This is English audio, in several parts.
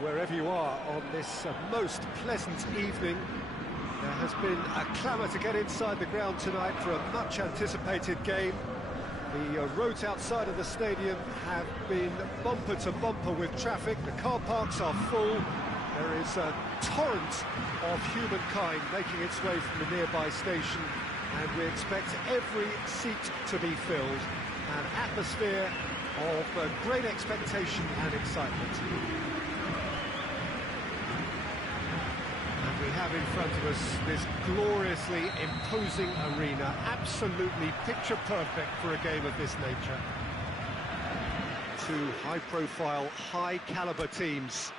wherever you are on this most pleasant evening. There has been a clamour to get inside the ground tonight for a much-anticipated game. The roads outside of the stadium have been bumper to bumper with traffic. The car parks are full. There is a torrent of humankind making its way from the nearby station, and we expect every seat to be filled. An atmosphere of great expectation and excitement. And we have in front of us this gloriously imposing arena, absolutely picture-perfect for a game of this nature. Two high-profile, high-caliber teams.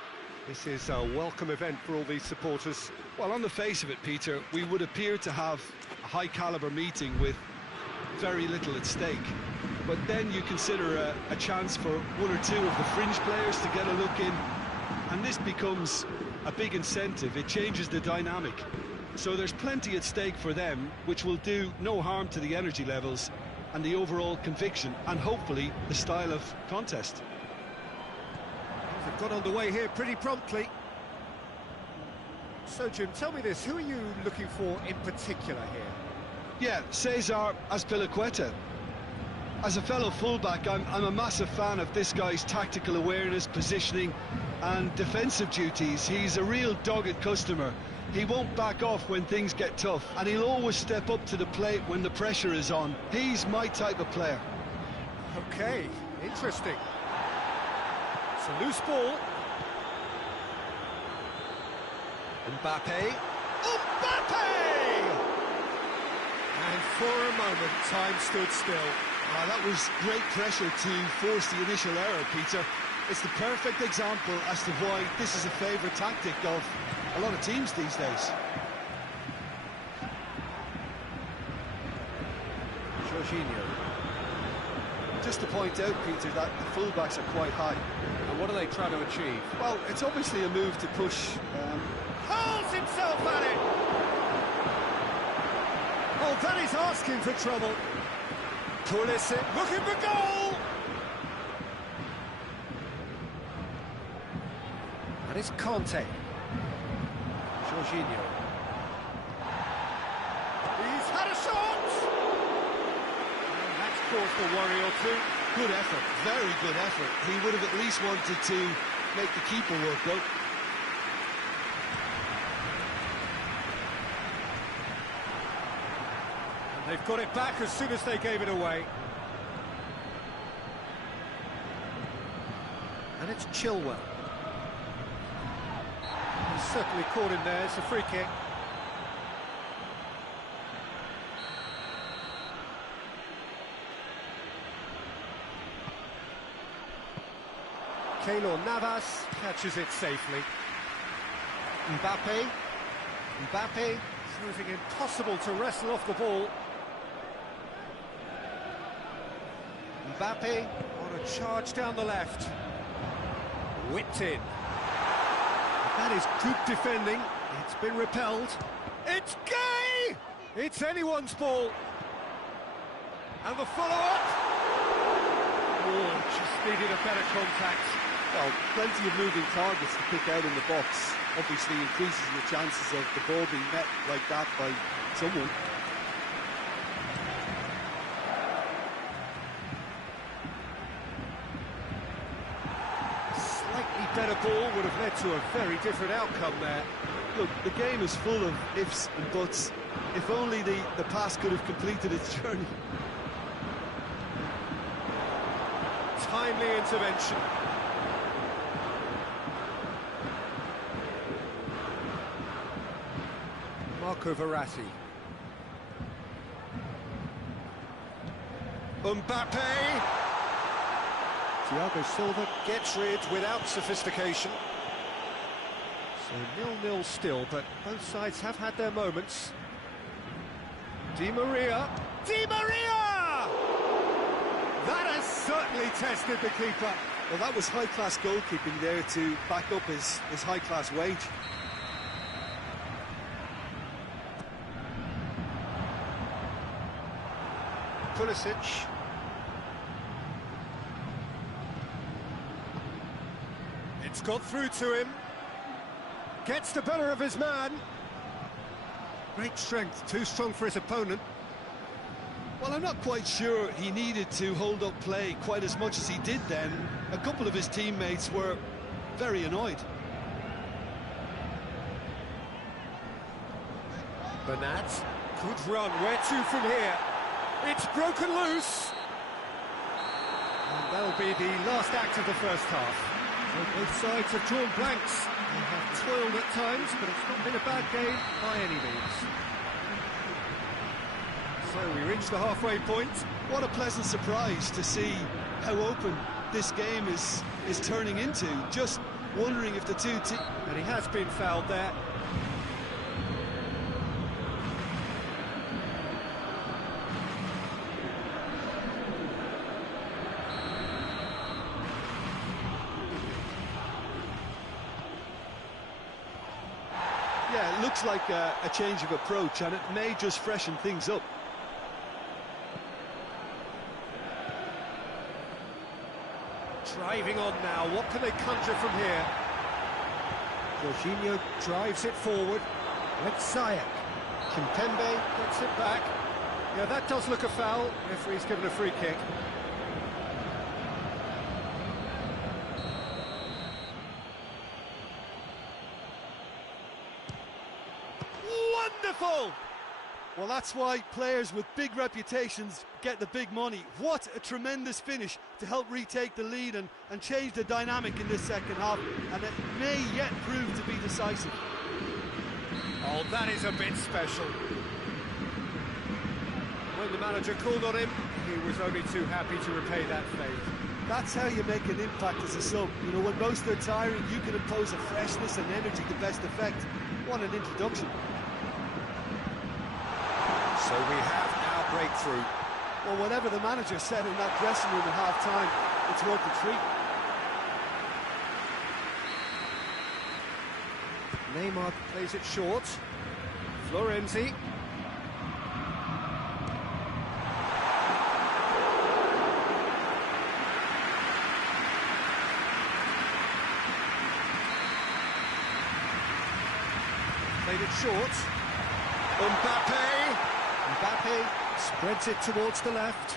This is a welcome event for all these supporters. Well, on the face of it, Peter, we would appear to have a high-caliber meeting with very little at stake. But then you consider a chance for one or two of the fringe players to get a look in, and this becomes a big incentive. It changes the dynamic. So there's plenty at stake for them, which will do no harm to the energy levels and the overall conviction, and hopefully the style of contest. They've got underway here pretty promptly. So, Jim, tell me this, who are you looking for in particular here? Yeah, Cesar Azpilicueta. As a fellow fullback, I'm a massive fan of this guy's tactical awareness, positioning and defensive duties. He's a real dogged customer. He won't back off when things get tough, and he'll always step up to the plate when the pressure is on. He's my type of player. Okay, interesting. It's a loose ball. Mbappe. And for a moment, time stood still. That was great pressure to force the initial error, Peter. It's the perfect example as to why this is a favourite tactic of a lot of teams these days. Jorginho. Just to point out, Peter, that the fullbacks are quite high. And what are they trying to achieve? Well, it's obviously a move to push... Hurls himself at it! Oh, that is asking for trouble. Pulisic looking for goal! And it's Conte. Jorginho. He's had a shot! And that's caused a worry or two. Good effort, very good effort. He would have at least wanted to make the keeper work, though. They've got it back as soon as they gave it away. And it's Chilwell. He's certainly caught him there. It's a free kick. Keylor Navas catches it safely. Mbappe. Proving impossible to wrestle off the ball. Mbappe on a charge down the left. Whipped in. That is good defending. It's been repelled. It's Gay! It's anyone's ball. And the follow-up. Oh, just needed a better contact. Well, plenty of moving targets to pick out in the box. Obviously increases the chances of the ball being met like that by someone. Better ball would have led to a very different outcome there. Look, the game is full of ifs and buts. If only the pass could have completed its journey. Timely intervention. Marco Verratti. Mbappe! Thiago Silva gets rid without sophistication. So 0-0 still, but both sides have had their moments. Di Maria! That has certainly tested the keeper. Well, that was high-class goalkeeping there to back up his high-class wage. It's got through to him. Gets the better of his man. Great strength, too strong for his opponent. Well, I'm not quite sure he needed to hold up play quite as much as he did then. A couple of his teammates were very annoyed. Bernat, good run, where to from here? It's broken loose! And that'll be the last act of the first half. So both sides have drawn blanks. They have toiled at times, but it's not been a bad game by any means. So we reach the halfway point. What a pleasant surprise to see how open this game is turning into. Just wondering if the two teams... And he has been fouled there. Yeah, it looks like a change of approach, and it may just freshen things up. Driving on now, what can they conjure from here? Jorginho drives it forward. Let's Ziyech. Kimpembe gets it back. Yeah, that does look a foul. Referee's given a free kick. Wonderful! Well, that's why players with big reputations get the big money. What a tremendous finish to help retake the lead and change the dynamic in this second half, and it may yet prove to be decisive. Oh, that is a bit special. When the manager called on him, he was only too happy to repay that favour. That's how you make an impact as a sub. You know, when most are tiring, you can impose a freshness and energy to best effect. What an introduction. So we have our breakthrough. Well, whatever the manager said in that dressing room at half-time, it's worth the treat. Neymar plays it short. Florenzi. Played it short. Mbappe spreads it towards the left.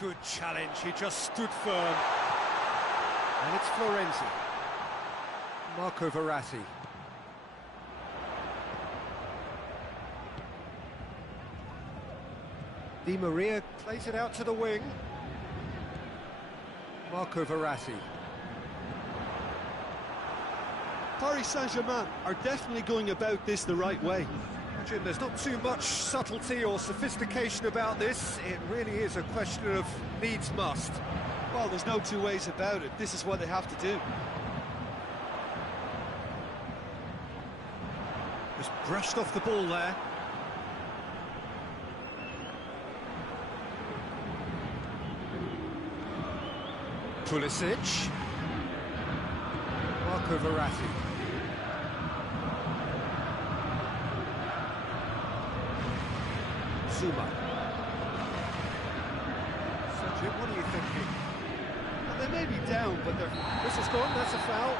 Good challenge, he just stood firm. And it's Florenzi. Marco Verratti. Di Maria plays it out to the wing. Marco Verratti. Paris Saint-Germain are definitely going about this the right way. Jim, there's not too much subtlety or sophistication about this. It really is a question of needs must. Well, there's no two ways about it. This is what they have to do. Just brushed off the ball there. Pulisic. Marco Verratti. Zuma. So, Jim, what are you thinking? Well, they may be down, but they're... This is gone, that's a foul.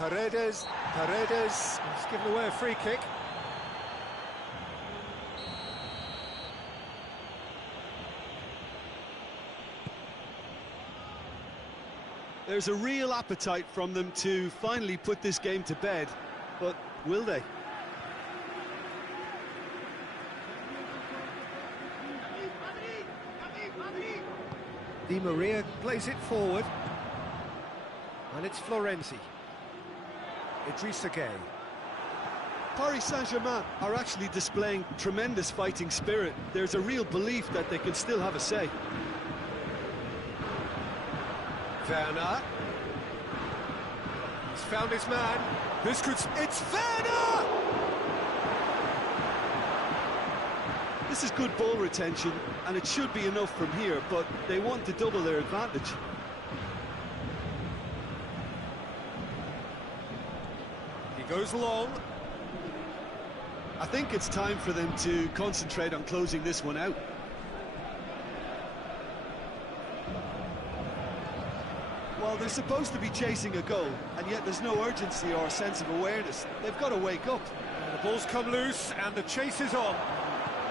Paredes. He's given away a free kick. There's a real appetite from them to finally put this game to bed, but will they? Di Maria plays it forward. And it's Florenzi. Idrissa Gueye. Paris Saint-Germain are actually displaying tremendous fighting spirit. There's a real belief that they can still have a say. Werner. He's found his man. This could... It's Werner! This is good ball retention, and it should be enough from here, but they want to double their advantage. Goes long. I think it's time for them to concentrate on closing this one out. Well, they're supposed to be chasing a goal, and yet there's no urgency or sense of awareness. They've got to wake up. And the ball's come loose, and the chase is on.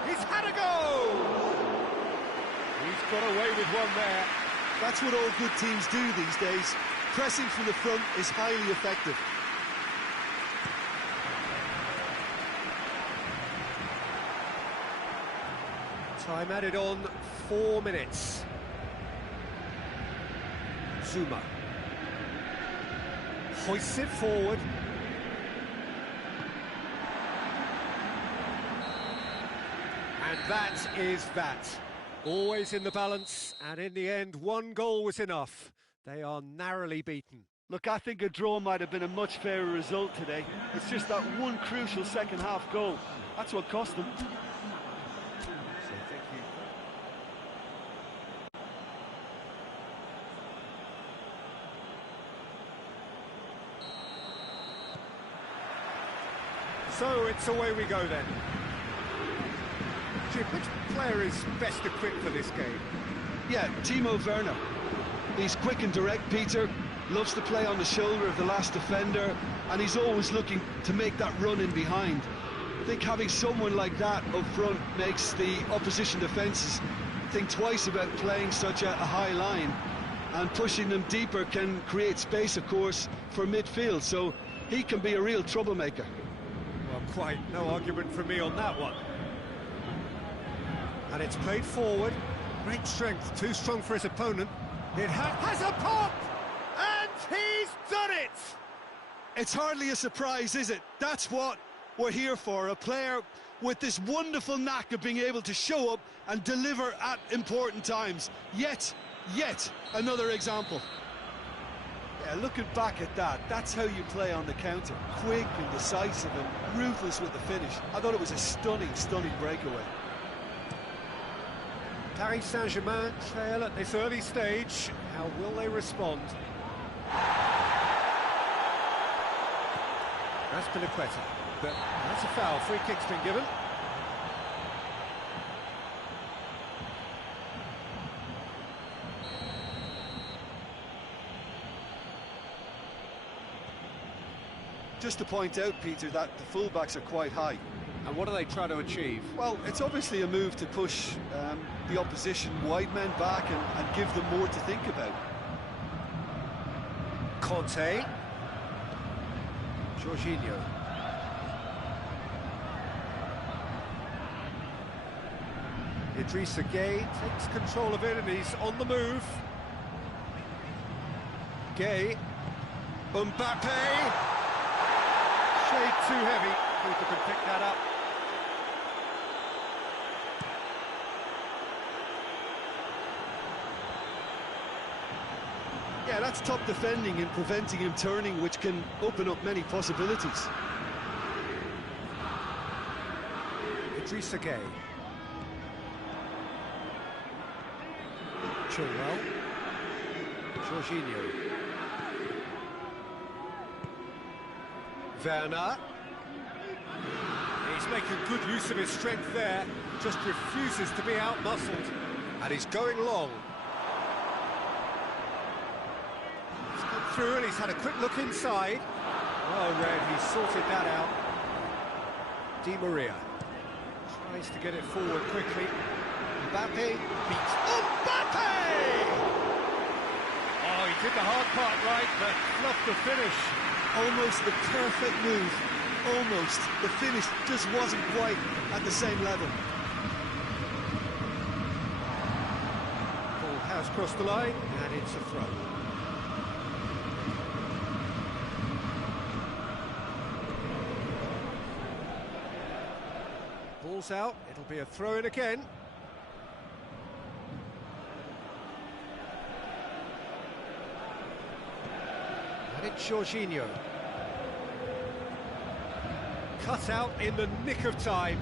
He's had a go! He's got away with one there. That's what all good teams do these days. Pressing from the front is highly effective. Time added on, 4 minutes. Zuma hoists it forward. And that is that. Always in the balance, and in the end, 1 goal was enough. They are narrowly beaten. Look, I think a draw might have been a much fairer result today. It's just that one crucial second-half goal. That's what cost them. So it's away we go then. Jim, which player is best equipped for this game? Yeah, Timo Werner. He's quick and direct, Peter. Loves to play on the shoulder of the last defender, and he's always looking to make that run in behind. I think having someone like that up front makes the opposition defences think twice about playing such a high line, and pushing them deeper can create space, of course, for midfield, so he can be a real troublemaker. Well, quite no argument from me on that one. And it's played forward. Great strength, too strong for his opponent. It has a pop! And he's done it! It's hardly a surprise, is it? That's what we're here for, a player with this wonderful knack of being able to show up and deliver at important times. Yet another example. Yeah, looking back at that, that's how you play on the counter. Quick and decisive and ruthless with the finish. I thought it was a stunning breakaway. Paris Saint-Germain trail at this early stage. How will they respond? That's Piliqueta, but that's a foul. Free kick's been given. Just to point out, Peter, that the fullbacks are quite high. And what are they trying to achieve? Well, it's obviously a move to push the opposition wide men back and give them more to think about. Conte. Jorginho. Idrissa Gueye takes control of it and he's on the move. Gueye. Mbappe. Shade too heavy. Keeper can pick that up. Yeah, that's top defending and preventing him turning, which can open up many possibilities. Idrissa Gueye. Chilwell. Jorginho. Werner. He's making good use of his strength there, just refuses to be out-muscled. And he's going long. He's come through and he's had a quick look inside. Well read, he's sorted that out. Di Maria tries to get it forward quickly. Mbappe beats Mbappe! Oh, he did the hard part right, but fluffed the finish. Almost the perfect move. Almost. The finish just wasn't quite at the same level. Ball has crossed the line, and it's a throw. Ball's out, it'll be a throw-in again. And it's Jorginho. Cut out in the nick of time.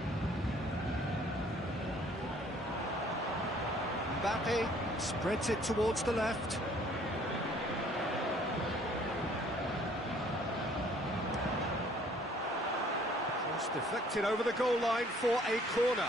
Mbappe spreads it towards the left. deflected over the goal line for a corner.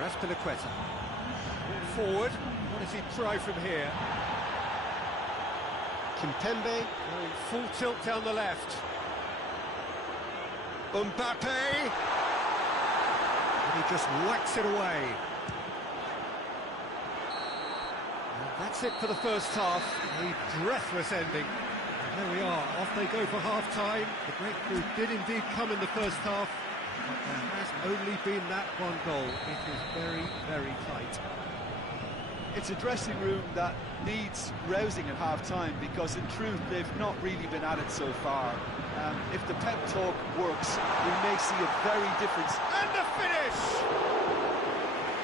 Azpilicueta. Forward. What does he try from here? Kimpembe going full tilt down the left. Mbappe! And he just whacks it away. And that's it for the first half. A breathless ending. And there we are, off they go for half-time. The breakthrough did indeed come in the first half, but there has only been that one goal. It is very, very tight. It's a dressing room that needs rousing at half-time, because in truth they've not really been at it so far. If the pep talk works, we may see a very different... And the finish!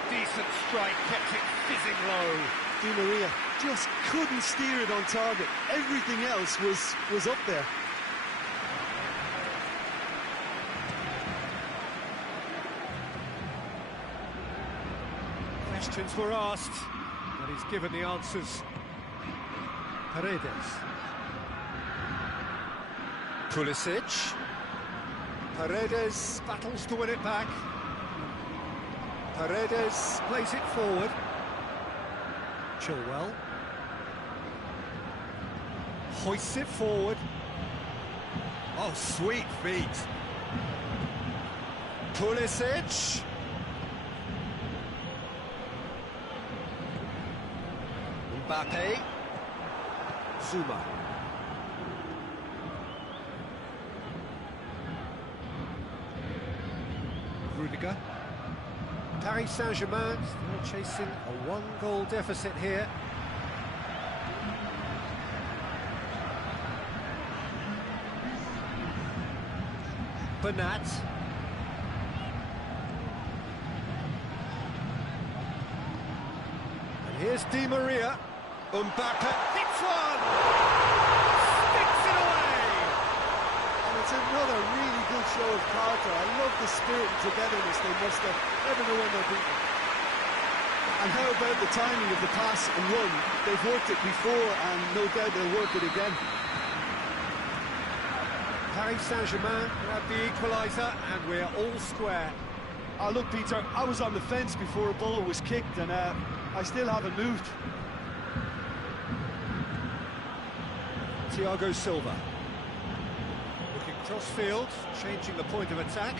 Decent strike, kept it fizzing low. Di Maria just couldn't steer it on target. Everything else was up there. Questions were asked, but he's given the answers. Paredes. Pulisic. Paredes battles to win it back. Paredes plays it forward. Chilwell. Hoists it forward. Oh, sweet feet. Pulisic. Mbappe. Zuma. Rudiger. Paris Saint-Germain still chasing a one-goal deficit here. Bernat. And here's Di Maria. Mbappe hits one! Sticks it away! And it's another really good show of character. I love the spirit and togetherness they muster, never know when they're beaten. And how about the timing of the pass and run? They've worked it before, and no doubt they'll work it again. Paris Saint-Germain grab the equaliser, and we're all square. Look, Peter, I was on the fence before a ball was kicked, and I still haven't moved. Thiago Silva. Looking cross-field, changing the point of attack.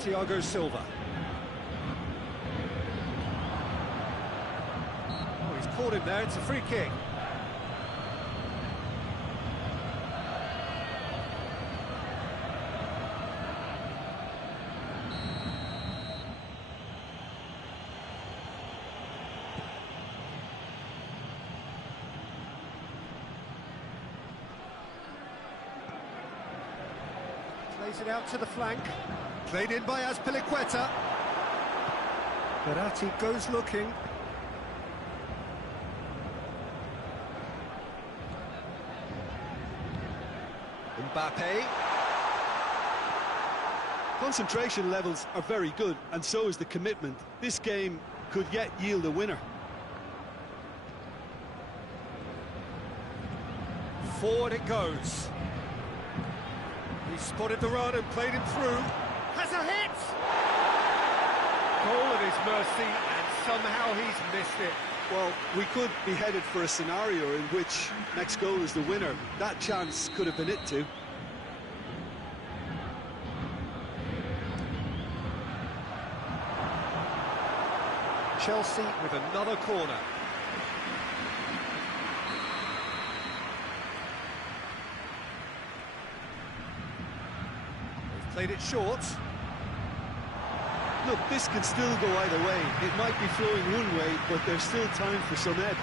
Thiago Silva. Oh, he's caught him there, it's a free kick. Plays it out to the flank. Played in by Azpilicueta. Verratti goes looking. Mbappe. Concentration levels are very good, and so is the commitment. This game could yet yield a winner. Forward it goes. He spotted the run and played him through. Has a hit! Goal at his mercy, and somehow he's missed it. Well, we could be headed for a scenario in which next goal is the winner. That chance could have been it too. Chelsea with another corner. They've played it short. Look, this can still go either way. It might be flowing one way, but there's still time for some ebb.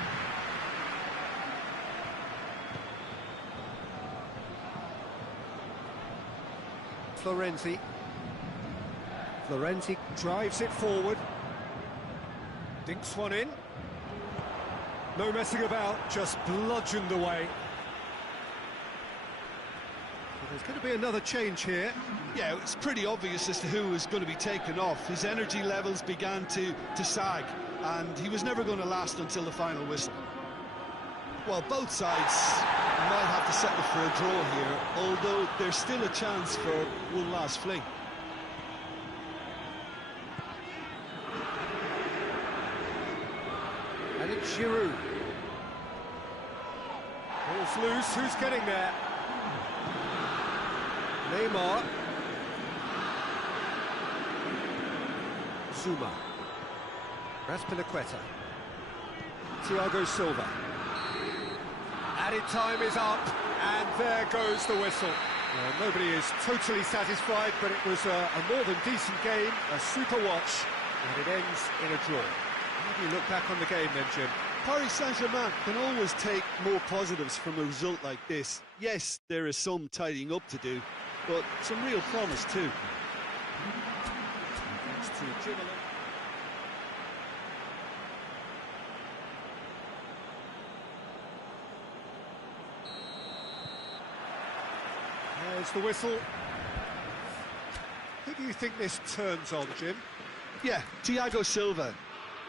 Florenzi. Florenzi drives it forward. Dinks one in. No messing about, just bludgeoned away. There's going to be another change here. Yeah, it's pretty obvious as to who was going to be taken off. His energy levels began to sag, and he was never going to last until the final whistle. Well, both sides might have to settle for a draw here, although there's still a chance for one last fling. And it's Giroud. Ball's loose, who's getting there? Neymar. Zuma. Raspinaqueta. Thiago Silva. Added time is up, and there goes the whistle. Well, nobody is totally satisfied, but it was a more than decent game, a super watch, and it ends in a draw. How do you look back on the game then, Jim? Paris Saint-Germain can always take more positives from a result like this. Yes, there is some tidying up to do, but some real promise too. Thanks to Jim. There's the whistle. Who do you think this turns on, Jim? Yeah, Thiago Silva.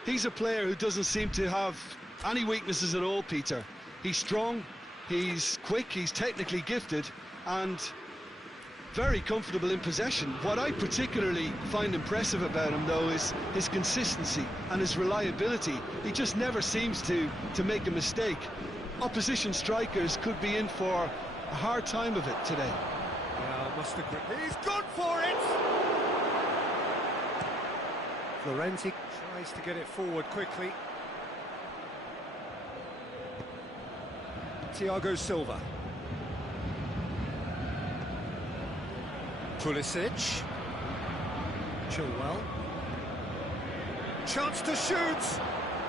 He's a player who doesn't seem to have any weaknesses at all, Peter. He's strong, he's quick, he's technically gifted, and very comfortable in possession. What I particularly find impressive about him, though, is his consistency and his reliability. He just never seems to make a mistake. Opposition strikers could be in for a hard time of it today. Yeah, must agree. He's gone for it! Florenzi tries to get it forward quickly. Thiago Silva. Pulisic. Chilwell. Chance to shoot!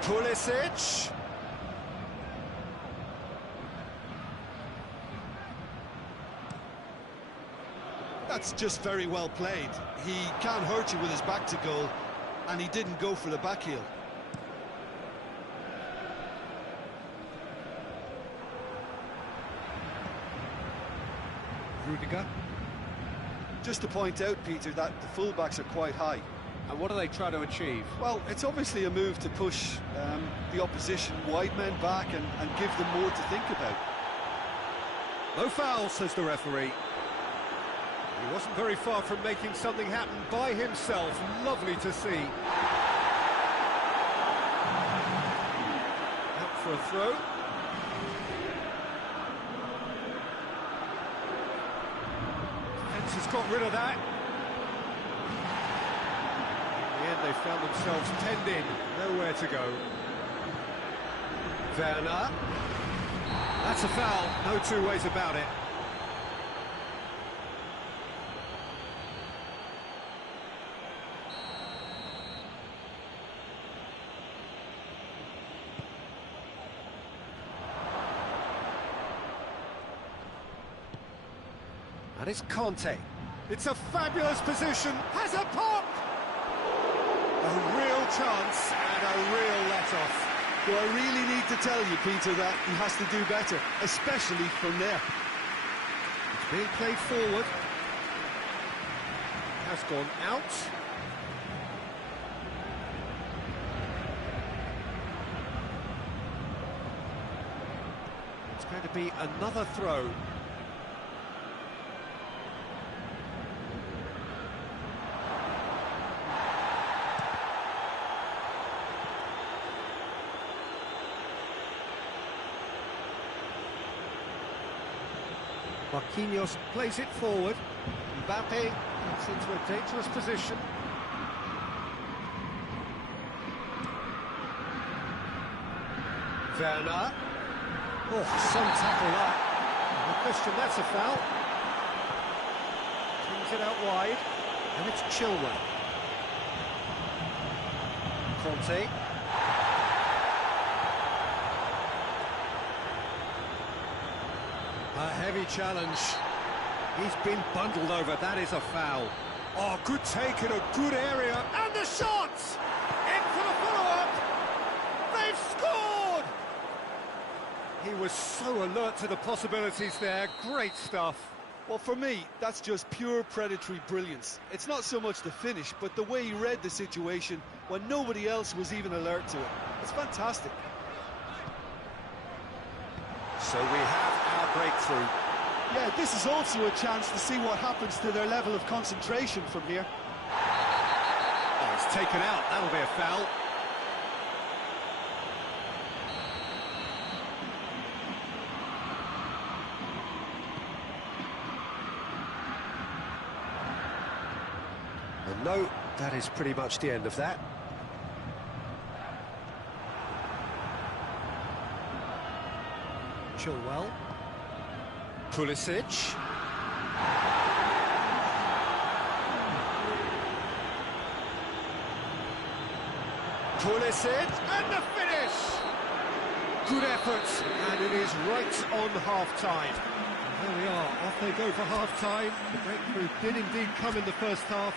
Pulisic. That's just very well played. He can't hurt you with his back to goal, and he didn't go for the back heel. Rudiger. Just to point out, Peter, that the fullbacks are quite high. And what are they trying to achieve? Well, it's obviously a move to push the opposition wide men back and give them more to think about. No foul, says the referee. He wasn't very far from making something happen by himself. Lovely to see. Out for a throw. Defence has got rid of that. In the end, they found themselves penned in. Nowhere to go. Werner. That's a foul. No two ways about it. And it's Conte. It's a fabulous position. Has a pop! A real chance and a real let-off. Do I really need to tell you, Peter, that he has to do better, especially from there? It's being played forward. Has gone out. It's going to be another throw. Marquinhos plays it forward. Mbappe gets into a dangerous position. Werner. Oh, some tackle that. No question, that's a foul. Swings it out wide. And it's Chilwell. Conte. A heavy challenge. He's been bundled over. That is a foul. Oh, good take in a good area. And the shot! In for the follow-up. They've scored! He was so alert to the possibilities there. Great stuff. Well, for me, that's just pure predatory brilliance. It's not so much the finish, but the way he read the situation when nobody else was even alert to it. It's fantastic. So we have our breakthrough. Yeah, this is also a chance to see what happens to their level of concentration from here. Oh, it's taken out. That'll be a foul. And no, that is pretty much the end of that. Chilwell. Pulisic. Pulisic, and the finish! Good effort, and it is right on half-time. There we are, off they go for half-time. The breakthrough did indeed come in the first half.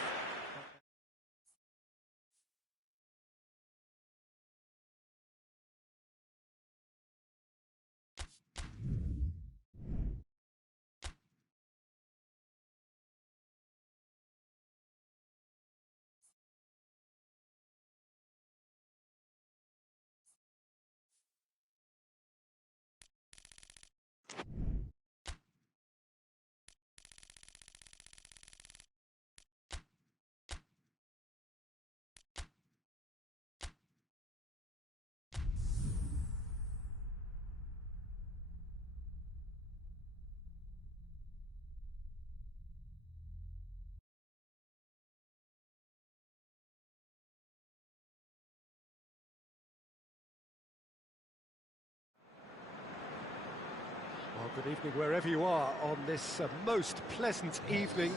Well, good evening wherever you are on this most pleasant evening.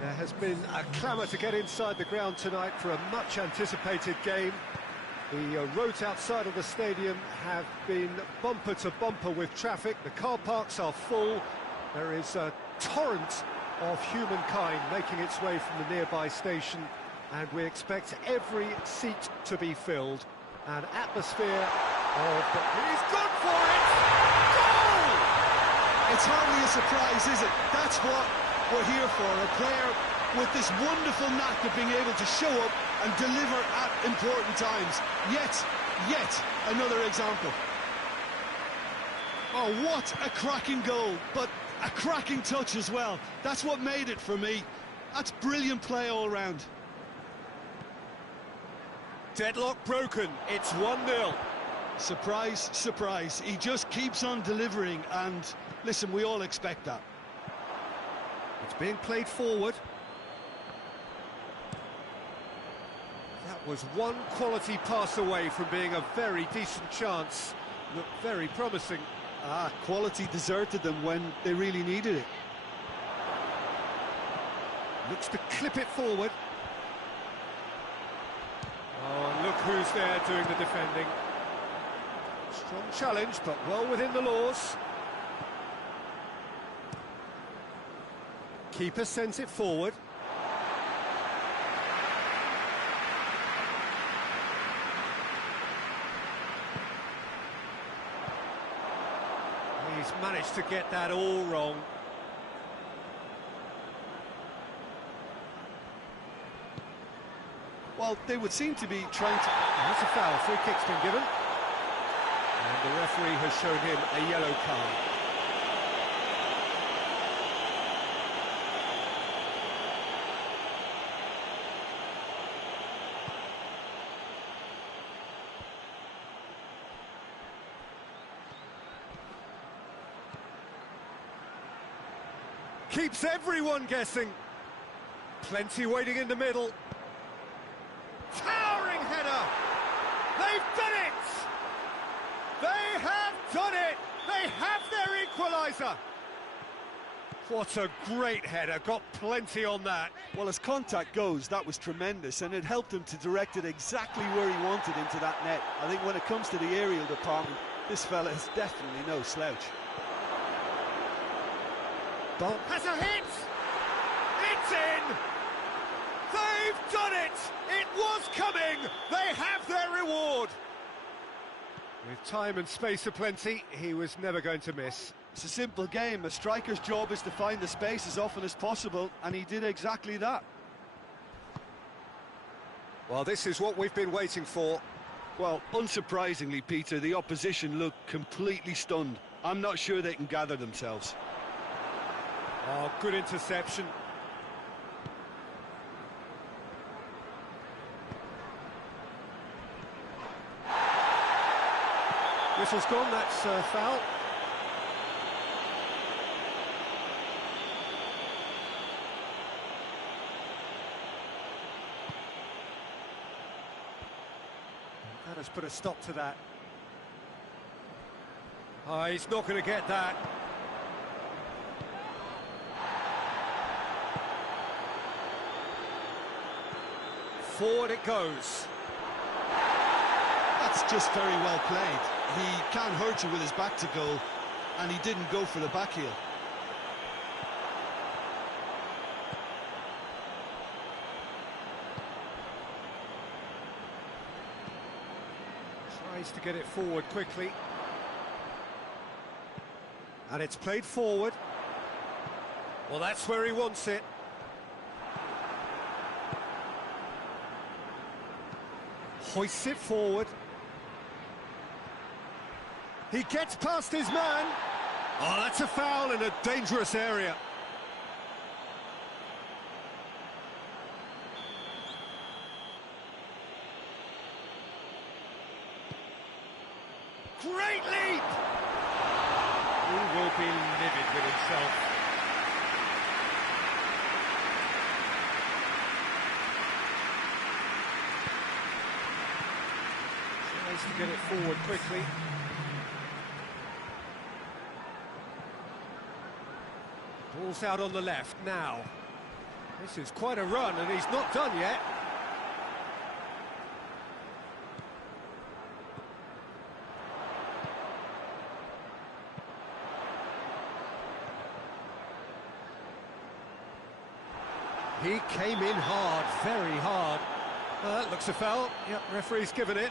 There has been a clamour to get inside the ground tonight for a much-anticipated game. The roads outside of the stadium have been bumper to bumper with traffic. The car parks are full. There is a torrent of humankind making its way from the nearby station, and we expect every seat to be filled. An atmosphere of... He's gone for it! Goal! It's hardly a surprise, is it? That's what we're here for, a player with this wonderful knack of being able to show up and deliver at important times. Yet another example. Oh, what a cracking goal, but a cracking touch as well. That's what made it for me. That's brilliant play all round. Deadlock broken, it's 1-0. Surprise, surprise. He just keeps on delivering, and listen, we all expect that. It's being played forward. That was one quality pass away from being a very decent chance. Looked very promising. Quality deserted them when they really needed it. Looks to clip it forward. Oh, and look who's there doing the defending. Strong challenge, but well within the laws. Keeper sends it forward. He's managed to get that all wrong. Well, they would seem to be trying to... That's a foul. Free kick's been given. And the referee has shown him a yellow card. Keeps everyone guessing. Plenty waiting in the middle. Towering header! They've done it! They have done it! They have their equaliser! What a great header, got plenty on that. Well, as contact goes, that was tremendous, and it helped him to direct it exactly where he wanted into that net. I think when it comes to the aerial department, this fella is definitely no slouch. Bolt has a hit! It's in! They've done it! It was coming! They have their reward! With time and space aplenty, he was never going to miss. It's a simple game. A striker's job is to find the space as often as possible, and he did exactly that. Well, this is what we've been waiting for. Well, unsurprisingly, Peter, the opposition looked completely stunned. I'm not sure they can gather themselves. Oh, good interception. Whistle's gone, that's foul. That has put a stop to that. Oh, he's not going to get that. Forward it goes. That's just very well played. He can't hurt you with his back to goal, and he didn't go for the back heel. Tries to get it forward quickly. And it's played forward. Well, that's where he wants it. Hoists it forward. He gets past his man. Oh, that's a foul in a dangerous area. Great leap! He will be livid with himself. Tries to get it forward quickly. Ball's out on the left now. This is quite a run, and he's not done yet. He came in hard, very hard. That looks a foul. Yep, referee's given it.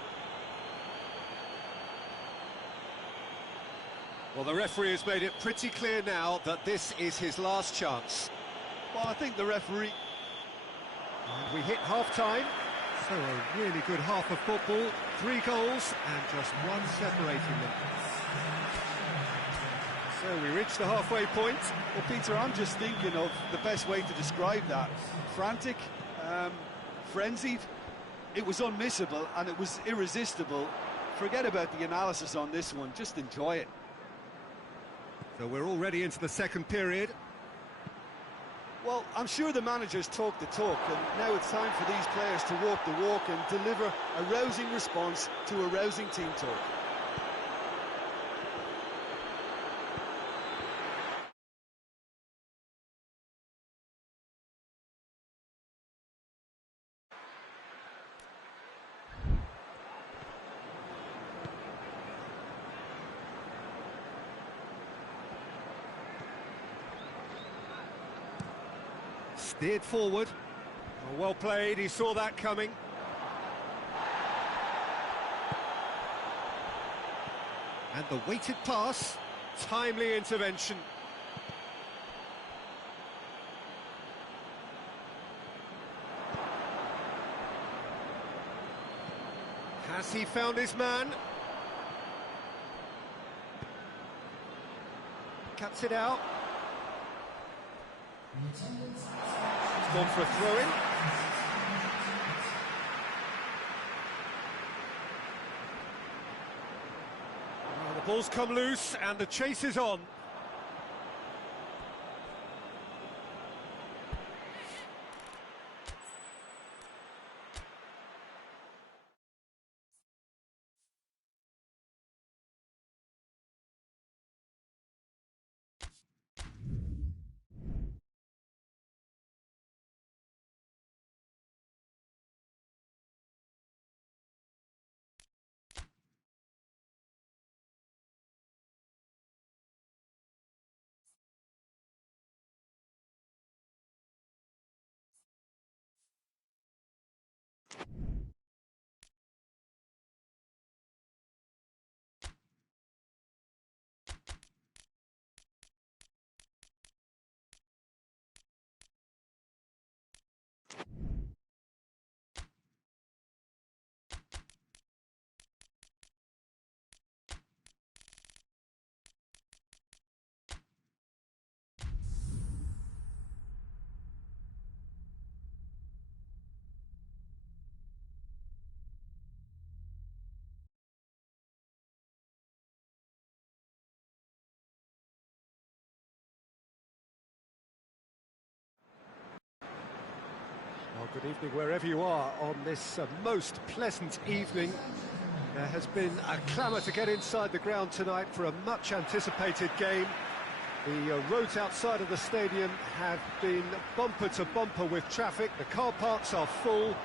Well, the referee has made it pretty clear now that this is his last chance. Well, I think the referee... And we hit half-time, so a really good half of football. 3 goals and just one separating them. So we reach the halfway point. Well, Peter, I'm just thinking of the best way to describe that. Frantic, frenzied. It was unmissable and it was irresistible. Forget about the analysis on this one, just enjoy it. So we're already into the second period. Well, I'm sure the managers talk the talk, and now it's time for these players to walk the walk and deliver a rousing response to a rousing team talk. Steered forward. Oh, well played, he saw that coming. And the weighted pass, timely intervention. Has he found his man? Cuts it out. He's gone for a throw-in. Well, the ball's come loose and the chase is on. Well, good evening wherever you are on this most pleasant evening. There has been a clamour to get inside the ground tonight for a much-anticipated game. The roads outside of the stadium have been bumper to bumper with traffic. The car parks are full.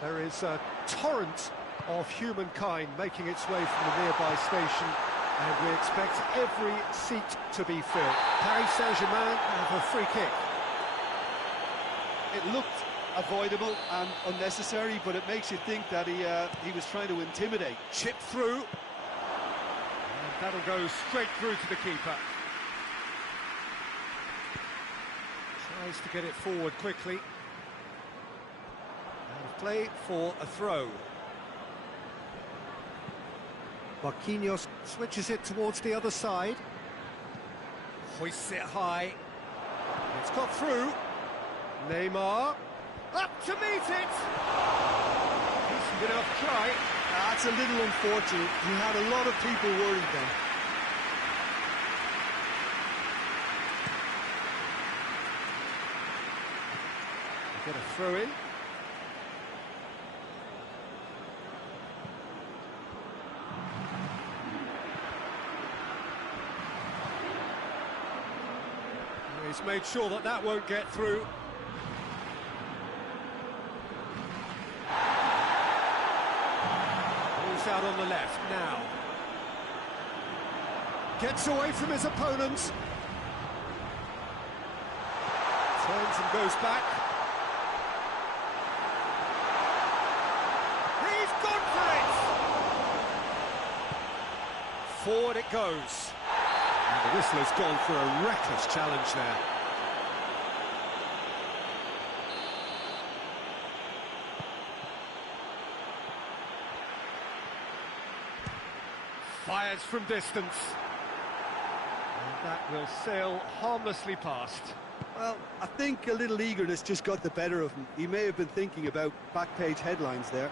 There is a torrent of humankind making its way from the nearby station, and we expect every seat to be filled. Paris Saint-Germain have a free kick. It looked avoidable and unnecessary, but it makes you think that he was trying to intimidate. Chip through. And that'll go straight through to the keeper. Tries to get it forward quickly. Out of play for a throw. Marquinhos switches it towards the other side. Hoists it high. It's got through. Neymar. Up to meet it! Decent enough try. That's a little unfortunate. He had a lot of people worried then. Get a throw in. He's made sure that that won't get through. Ball's out on the left now. Gets away from his opponents. Turns and goes back. He's gone for it! Forward it goes. And the whistler's gone for a reckless challenge there. Fires from distance. And that will sail harmlessly past. Well, I think a little eagerness just got the better of him. He may have been thinking about back page headlines there.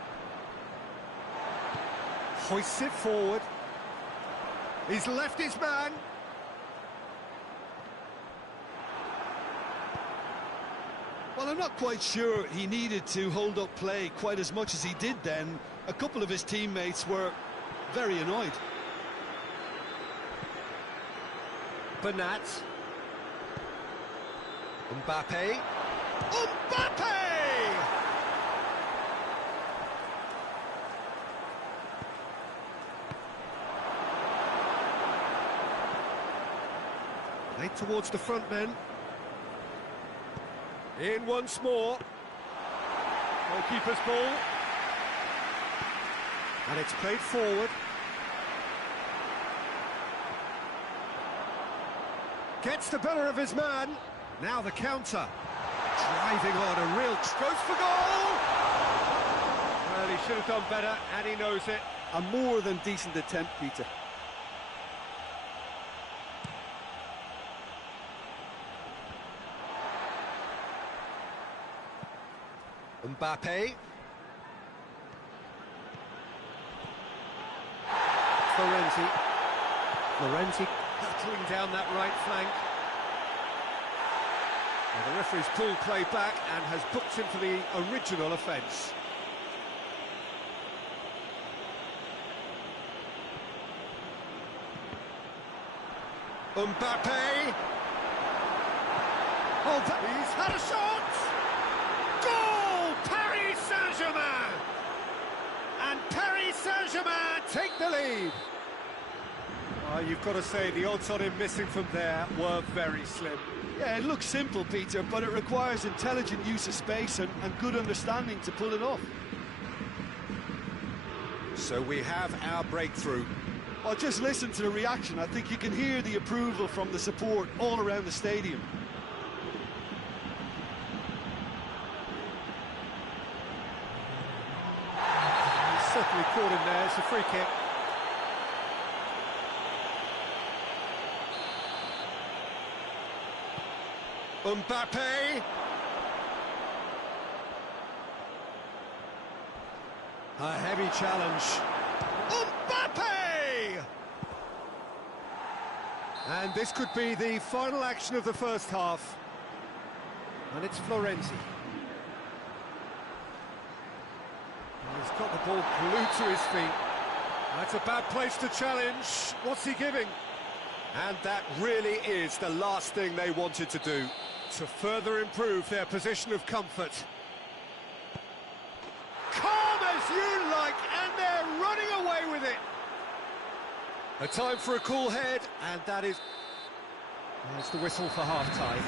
Hoists it forward. He's left his man. Well, I'm not quite sure he needed to hold up play quite as much as he did then. A couple of his teammates were very annoyed. Bernat. Mbappe. Mbappe! Late towards the front men. In once more. Goalkeeper's ball. And it's played forward. Gets the better of his man. Now the counter. Driving on, a real goes for goal! Well, he should have done better, and he knows it. A more than decent attempt, Peter. Mbappe. Florenzi hurtling down that right flank. Well, the referee's pulled play back and has booked him for the original offence. Mbappe. Oh, he's had a shot! Goal! Paris Saint-Germain! And Paris Saint-Germain take the lead. You've got to say, the odds on him missing from there were very slim. Yeah, it looks simple, Peter, but it requires intelligent use of space and good understanding to pull it off. So we have our breakthrough. Well, just listen to the reaction. I think you can hear the approval from the support all around the stadium. He's certainly caught him there. It's a free kick. Mbappe. A heavy challenge. Mbappe! And this could be the final action of the first half. And it's Florenzi. He's got the ball glued to his feet. That's a bad place to challenge. What's he giving? And that really is the last thing they wanted to do, to further improve their position of comfort. Calm as you like, and they're running away with it. A time for a cool head, and that is... There's the whistle for half-time.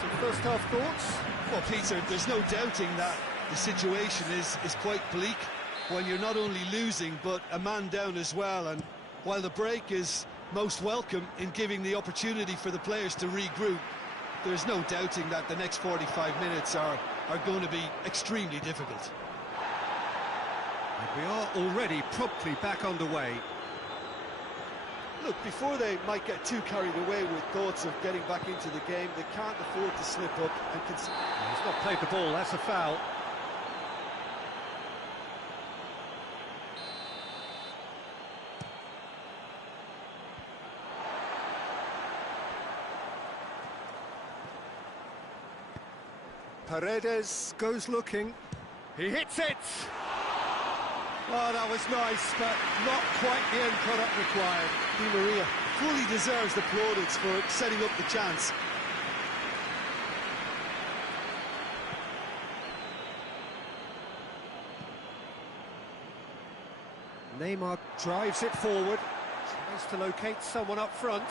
Some first-half thoughts? Well, Peter, there's no doubting that the situation is quite bleak when you're not only losing, but a man down as well. And while the break is most welcome in giving the opportunity for the players to regroup, there's no doubting that the next 45 minutes are going to be extremely difficult. And we are already promptly back underway. Look, before they might get too carried away with thoughts of getting back into the game, they can't afford to slip up and He's not played the ball, that's a foul. Paredes goes looking. He hits it! Oh, that was nice, but not quite the end product required. Di Maria fully deserves the plaudits for setting up the chance. Neymar drives it forward, tries to locate someone up front.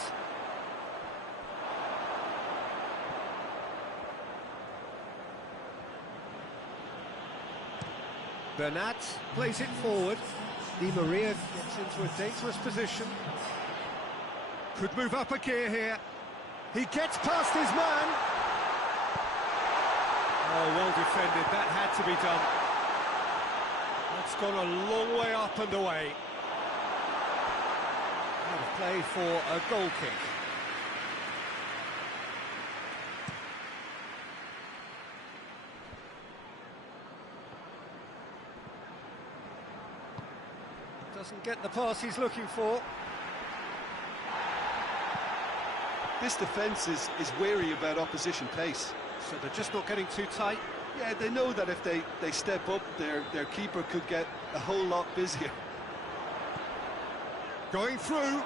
Bernat plays it forward. Di Maria gets into a dangerous position. Could move up a gear here. He gets past his man. Oh, well defended. That had to be done. That's gone a long way up and away. Out of play for a goal kick. Doesn't get the pass he's looking for. This defence is wary about opposition pace. So they're just not getting too tight. Yeah, they know that if they step up, their keeper could get a whole lot busier. Going through.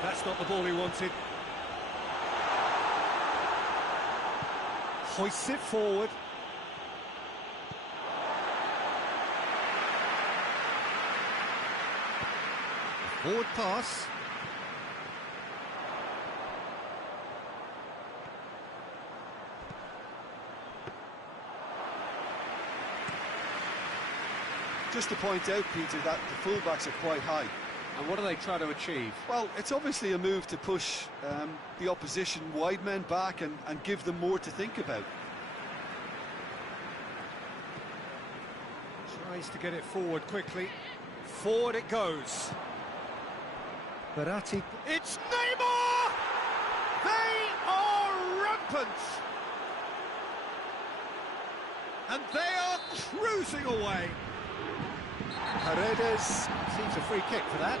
That's not the ball he wanted. Hoists it forward. Forward pass. Just to point out, Peter, that the fullbacks are quite high. And what do they try to achieve? Well, it's obviously a move to push the opposition wide men back and give them more to think about. Tries to get it forward quickly. Forward it goes. Verratti. It's Neymar! They are rampant! And they are cruising away. Paredes seems a free kick for that.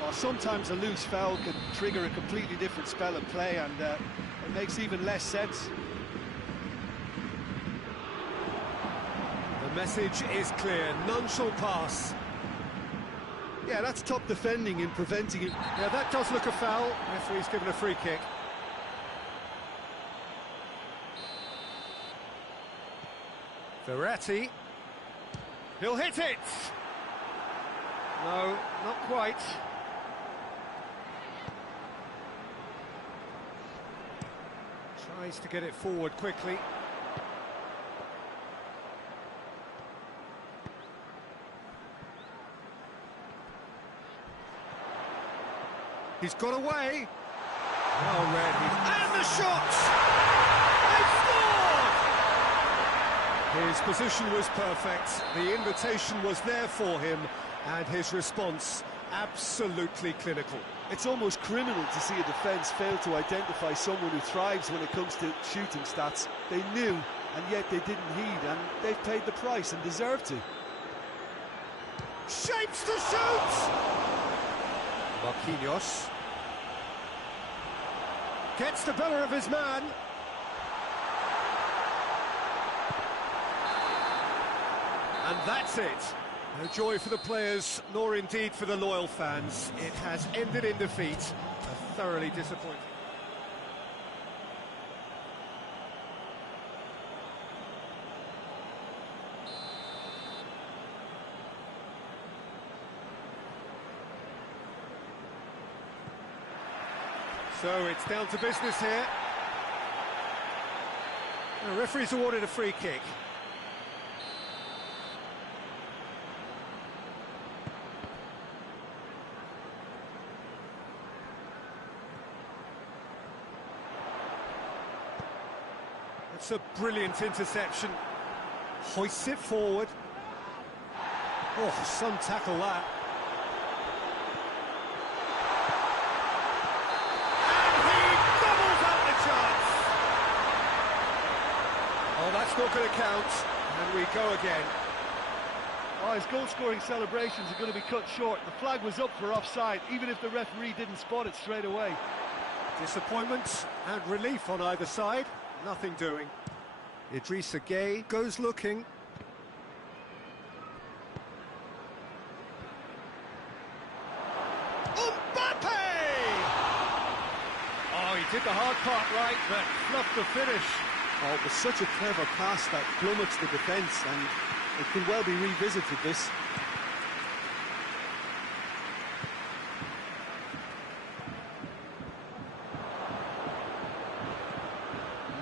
Well, sometimes a loose foul can trigger a completely different spell of play, and it makes even less sense. The message is clear, none shall pass. Yeah, that's top defending in preventing it. Yeah, that does look a foul. Referee's given a free kick. Verratti. He'll hit it! No, not quite. Tries to get it forward quickly. He's got away. Well read. And the shot! They scored! His position was perfect. The invitation was there for him, and his response absolutely clinical. It's almost criminal to see a defence fail to identify someone who thrives when it comes to shooting stats. They knew and yet they didn't heed, and they've paid the price and deserve to. Shapes to shoot! Marquinhos gets the better of his man. And that's it. No joy for the players, nor indeed for the loyal fans. It has ended in defeat. A thoroughly disappointing. So it's down to business here. The referee's awarded a free kick. It's a brilliant interception. Hoists it forward. Oh, some tackle that. Oh, that's not going to count, and we go again. Oh, his goal-scoring celebrations are going to be cut short. The flag was up for offside, even if the referee didn't spot it straight away. Disappointment and relief on either side. Nothing doing. Idrissa Gueye goes looking. Mbappe! Oh, he did the hard part right, but fluffed the finish. Oh, it was such a clever pass that plummets the defence, and it can well be revisited, this.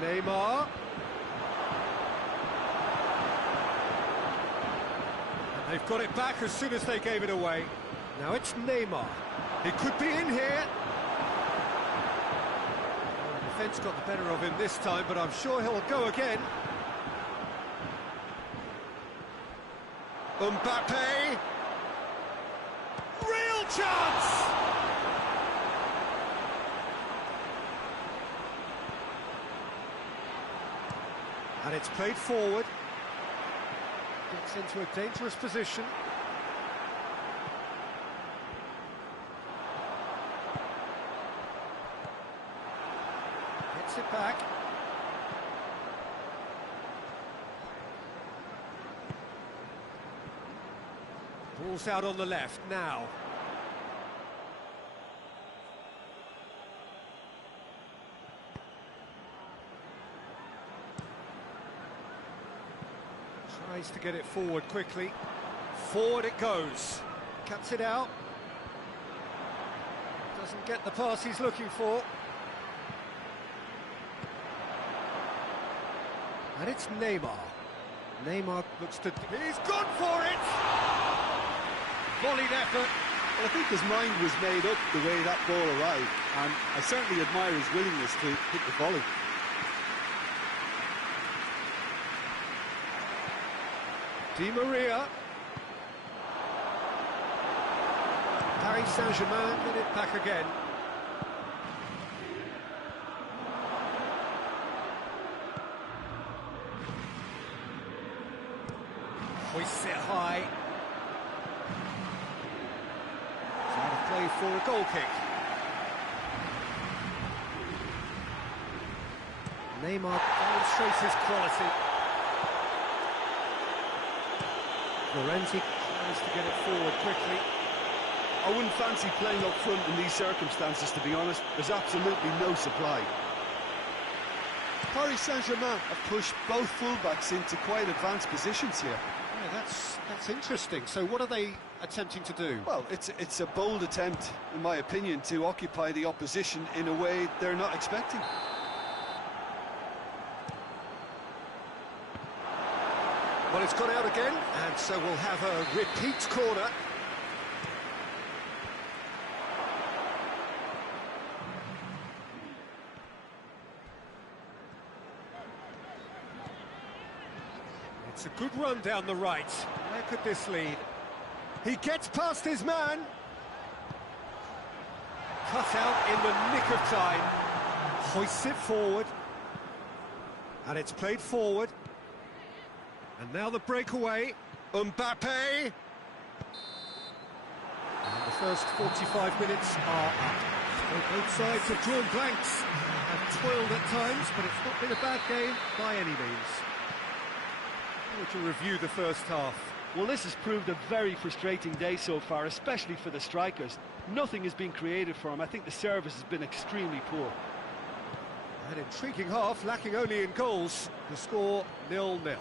Neymar. And they've got it back as soon as they gave it away. Now it's Neymar. He could be in here. The defence got the better of him this time, but I'm sure he'll go again. Mbappe. Real chance! And it's played forward. Gets into a dangerous position. Gets it back. Ball's out on the left now. Tries to get it forward quickly. Forward it goes. Cuts it out. Doesn't get the pass he's looking for. And it's Neymar. Neymar looks to... He's gone for it! Volleyed effort. Well, I think his mind was made up the way that ball arrived, and I certainly admire his willingness to hit the volley. Di Maria. Paris Saint-Germain get it back again. Hoists it high. Trying to play for a goal kick. Neymar demonstrates his quality. Florenzi tries to get it forward quickly. I wouldn't fancy playing up front in these circumstances, to be honest. There's absolutely no supply. Paris Saint-Germain have pushed both fullbacks into quite advanced positions here. Yeah, that's interesting. So what are they attempting to do? Well, it's a bold attempt, in my opinion, to occupy the opposition in a way they're not expecting. Well, it's gone out again, and so we'll have a repeat corner. It's a good run down the right. Where could this lead? He gets past his man. Cut out in the nick of time. Hoists it forward. And it's played forward. And now the breakaway. Mbappe. And the first 45 minutes are up. Well, both sides have drawn blanks. Have toiled at times, but it's not been a bad game by any means. How would you review the first half? Well, this has proved a very frustrating day so far, especially for the strikers. Nothing has been created for them. I think the service has been extremely poor. An intriguing half, lacking only in goals. The score 0-0.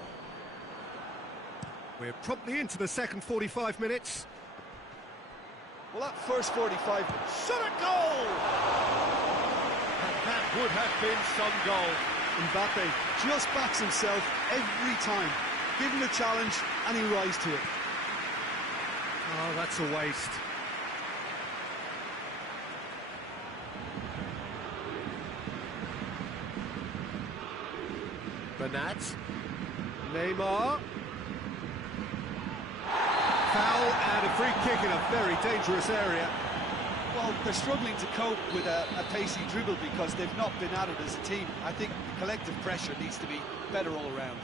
We're promptly into the second 45 minutes. Well, that first 45... Shot at goal! And that would have been some goal. Mbappe just backs himself every time. Give him a challenge and he rises to it. Oh, that's a waste. Bernat. Neymar. Foul and a free kick in a very dangerous area. Well, they're struggling to cope with a pacey dribble because they've not been at it as a team. I think collective pressure needs to be better all around.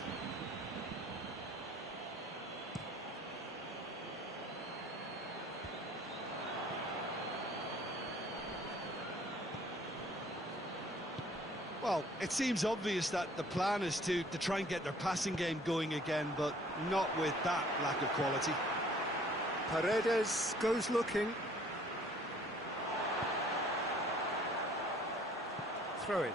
Well, it seems obvious that the plan is to try and get their passing game going again, but not with that lack of quality. Paredes goes looking. Throw in.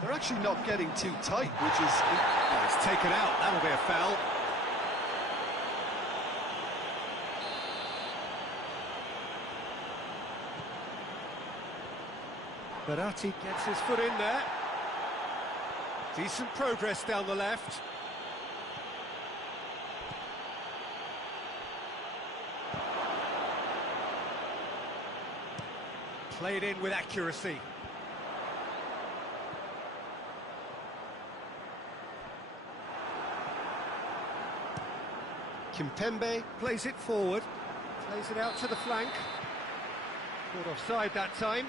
They're actually not getting too tight, which is... Oh, it's taken out. That'll be a foul. Verratti gets his foot in there. Decent progress down the left. Played in with accuracy. Kimpembe plays it forward. Plays it out to the flank. Caught offside that time.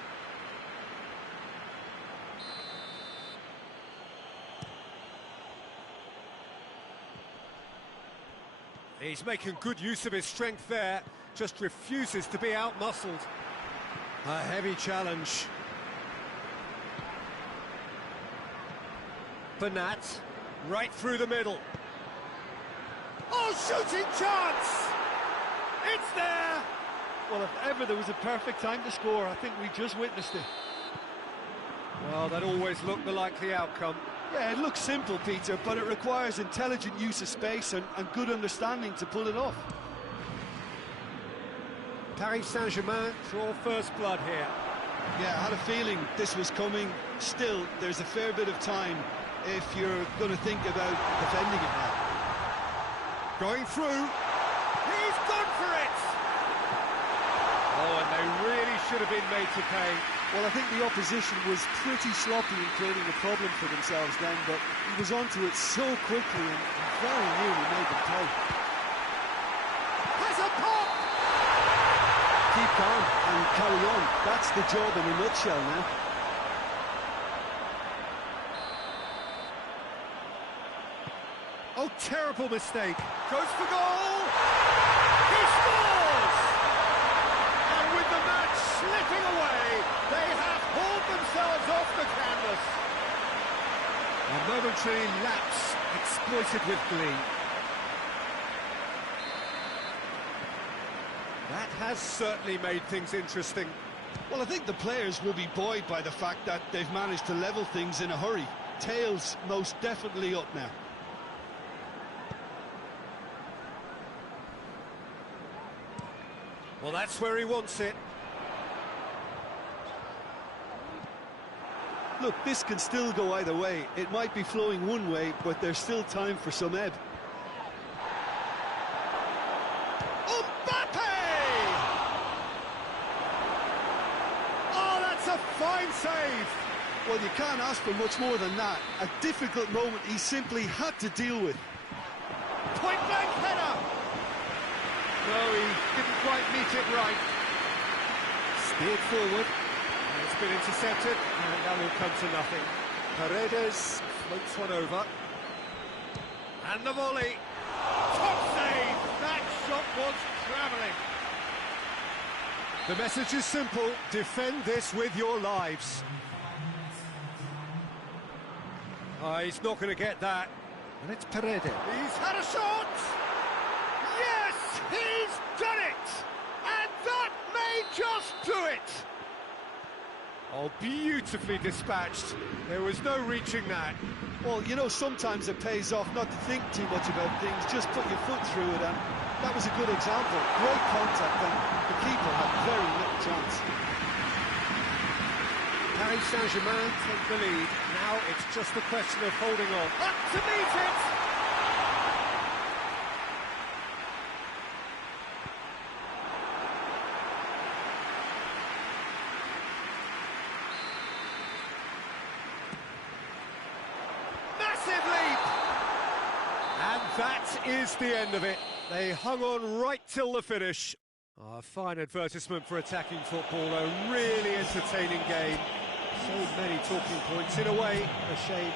He's making good use of his strength there, just refuses to be out-muscled. A heavy challenge. Bernat, right through the middle. Oh, shooting chance! It's there! Well, if ever there was a perfect time to score, I think we just witnessed it. Well, that always looked the likely outcome. Yeah, it looks simple, Peter, but it requires intelligent use of space and good understanding to pull it off. Paris Saint-Germain draw first blood here. Yeah, I had a feeling this was coming. Still, there's a fair bit of time if you're going to think about defending it now. Going through. He's gone for it! Oh, and they really should have been made to pay. Well, I think the opposition was pretty sloppy in creating a problem for themselves then, but he was onto it so quickly and very nearly made them pay. Has a pop! Keep calm and carry on. That's the job in a nutshell now. Oh, terrible mistake. Goes for goal! He scores! And with the match slipping away, they have hauled themselves off the canvas. A momentary lapse exploited with glee. That has certainly made things interesting. Well, I think the players will be buoyed by the fact that they've managed to level things in a hurry. Tails most definitely up now. Well, that's where he wants it. Look, this can still go either way. It might be flowing one way, but there's still time for some ebb. Mbappe! Oh, that's a fine save! Well, you can't ask for much more than that. A difficult moment he simply had to deal with. Point-blank header! No, he didn't quite meet it right. Steered forward. And it's been intercepted, and that will come to nothing. Paredes floats one over. And the volley. Top save! That shot was travelling. The message is simple: defend this with your lives. Oh, he's not going to get that. And it's Paredes. He's had a shot! Yes, he's done it! And that may just do it! Oh, beautifully dispatched. There was no reaching that. Well, you know, sometimes it pays off not to think too much about things, just put your foot through it, and that was a good example. Great contact, and the keeper had very little chance. Paris Saint-Germain take the lead. Now it's just a question of holding on. Up to meet it! Massive leap! And that is the end of it. They hung on right till the finish. A fine advertisement for attacking football, a really entertaining game. So many talking points, in a way, a shame.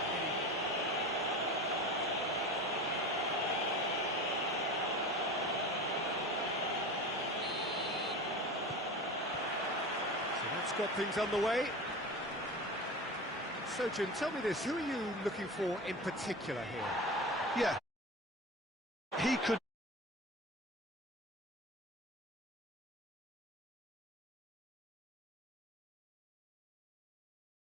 So that's got things underway. So, Jim, tell me this, who are you looking for in particular here? Yeah, he could